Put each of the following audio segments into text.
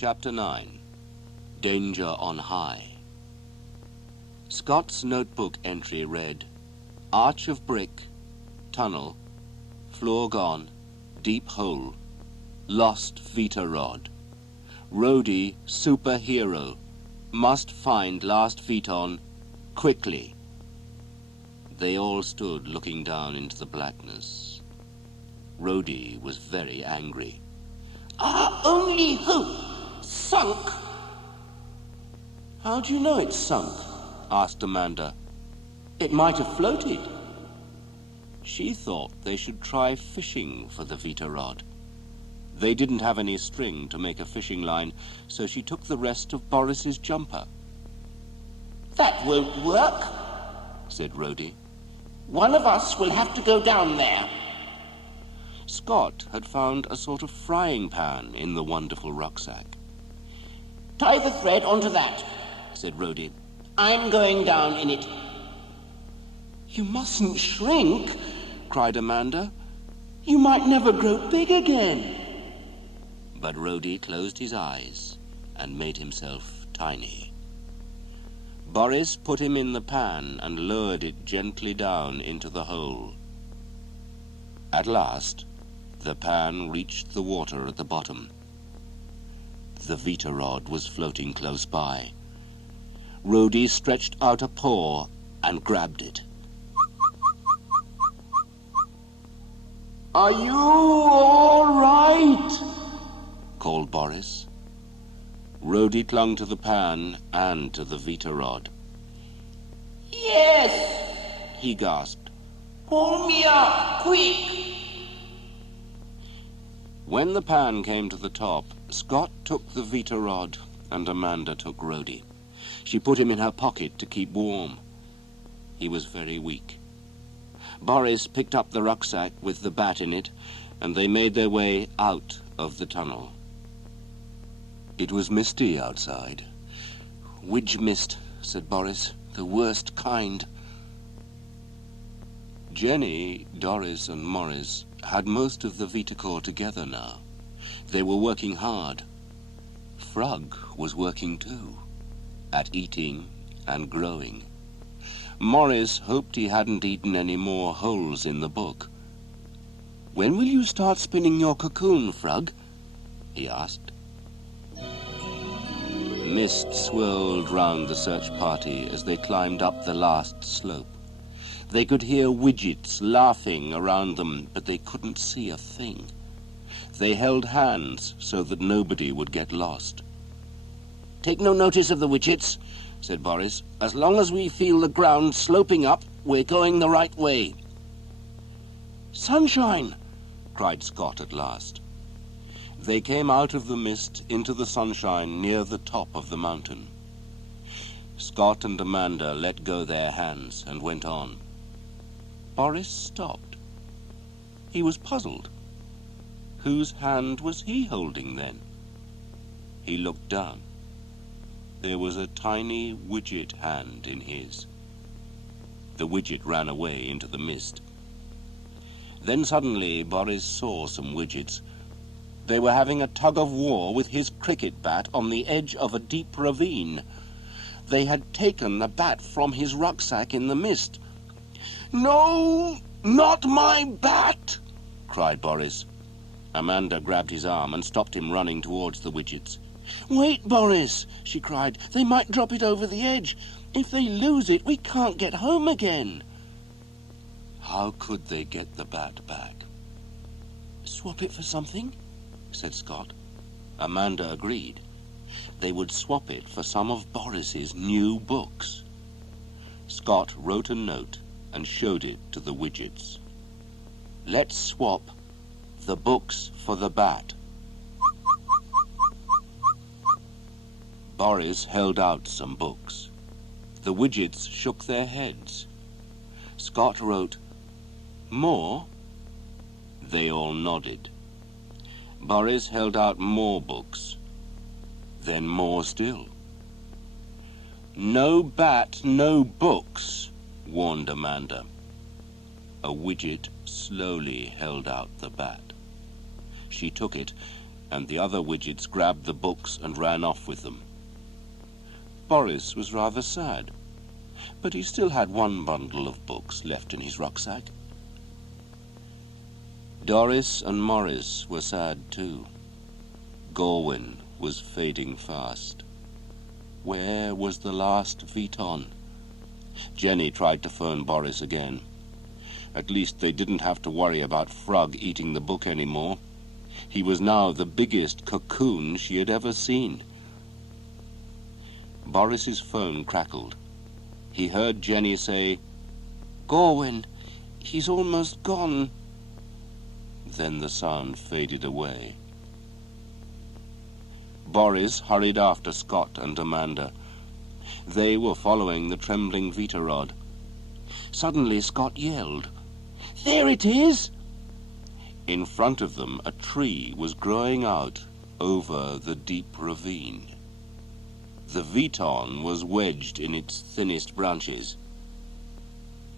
Chapter 9. Danger on High. Scott's notebook entry read, arch of brick, tunnel, floor gone, deep hole, lost Vita rod. Roadie, superhero, must find last Viton, quickly. They all stood looking down into the blackness. Roadie was very angry. Our only hope sunk. How do you know it's sunk? Asked Amanda. It might have floated. She thought they should try fishing for the Vita rod. They didn't have any string to make a fishing line, so she took the rest of Boris's jumper. That won't work, said Roadie. One of us will have to go down there. Scott had found a sort of frying pan in the wonderful rucksack. Tie the thread onto that, said Roadie. I'm going down in it. You mustn't shrink, cried Amanda. You might never grow big again. But Roadie closed his eyes and made himself tiny. Boris put him in the pan and lowered it gently down into the hole. At last, the pan reached the water at the bottom. The Vita rod was floating close by. Roadie stretched out a paw and grabbed it. Are you all right? Called Boris. Roadie clung to the pan and to the Vita rod. Yes, he gasped. Pull me up, quick! When the pan came to the top, Scott took the Vita rod and Amanda took Roadie. She put him in her pocket to keep warm. He was very weak. Boris picked up the rucksack with the bat in it, and they made their way out of the tunnel. It was misty outside. Widge mist, said Boris, the worst kind. Jenny, Doris, and Morris had most of the Vita Corps together now. They were working hard. Frug was working too, at eating and growing. Morris hoped he hadn't eaten any more holes in the book. When will you start spinning your cocoon, Frug? He asked. Mist swirled round the search party as they climbed up the last slope. They could hear widgets laughing around them, but they couldn't see a thing. They held hands so that nobody would get lost. Take no notice of the widgets, said Boris. As long as we feel the ground sloping up, we're going the right way. Sunshine, cried Scott at last. They came out of the mist into the sunshine near the top of the mountain. Scott and Amanda let go their hands and went on. Boris stopped. He was puzzled. Whose hand was he holding then? He looked down. There was a tiny widget hand in his. The widget ran away into the mist. Then suddenly Boris saw some widgets. They were having a tug-of-war with his cricket bat on the edge of a deep ravine. They had taken the bat from his rucksack in the mist. No, not my bat, cried Boris. Amanda grabbed his arm and stopped him running towards the widgets. Wait, Boris, she cried. They might drop it over the edge. If they lose it, we can't get home again. How could they get the bat back? Swap it for something, said Scott. Amanda agreed. They would swap it for some of Boris's new books. Scott wrote a note and showed it to the widgets. Let's swap the books for the bat. Boris held out some books. The widgets shook their heads. Scott wrote, More? They all nodded. Boris held out more books. Then more still. No bat, no books, warned Amanda. A widget slowly held out the bat. She took it and the other widgets grabbed the books and ran off with them. Boris was rather sad, but he still had one bundle of books left in his rucksack. Doris and Morris were sad too. Gorwin was fading fast. Where was the last Vuitton? Jenny tried to phone Boris again. At least they didn't have to worry about Frog eating the book anymore. He was now the biggest cocoon she had ever seen. Boris's phone crackled. He heard Jenny say, "Gorwin, he's almost gone." Then the sound faded away. Boris hurried after Scott and Amanda. They were following the trembling Vita rod. Suddenly Scott yelled, There it is! In front of them, a tree was growing out over the deep ravine. The Vuitton was wedged in its thinnest branches.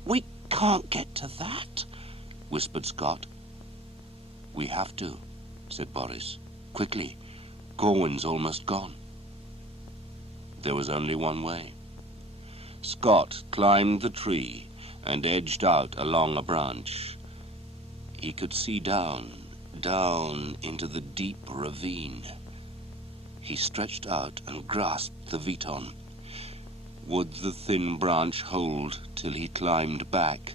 We can't get to that, whispered Scott. We have to, said Boris. Quickly, Gorwin's almost gone. There was only one way. Scott climbed the tree and edged out along a branch. He could see down into the deep ravine. He stretched out and grasped the Vuitton. Would the thin branch hold till he climbed back?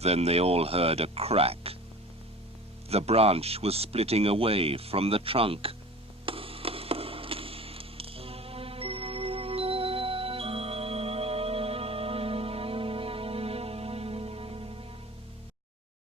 Then they all heard a crack. The branch was splitting away from the trunk.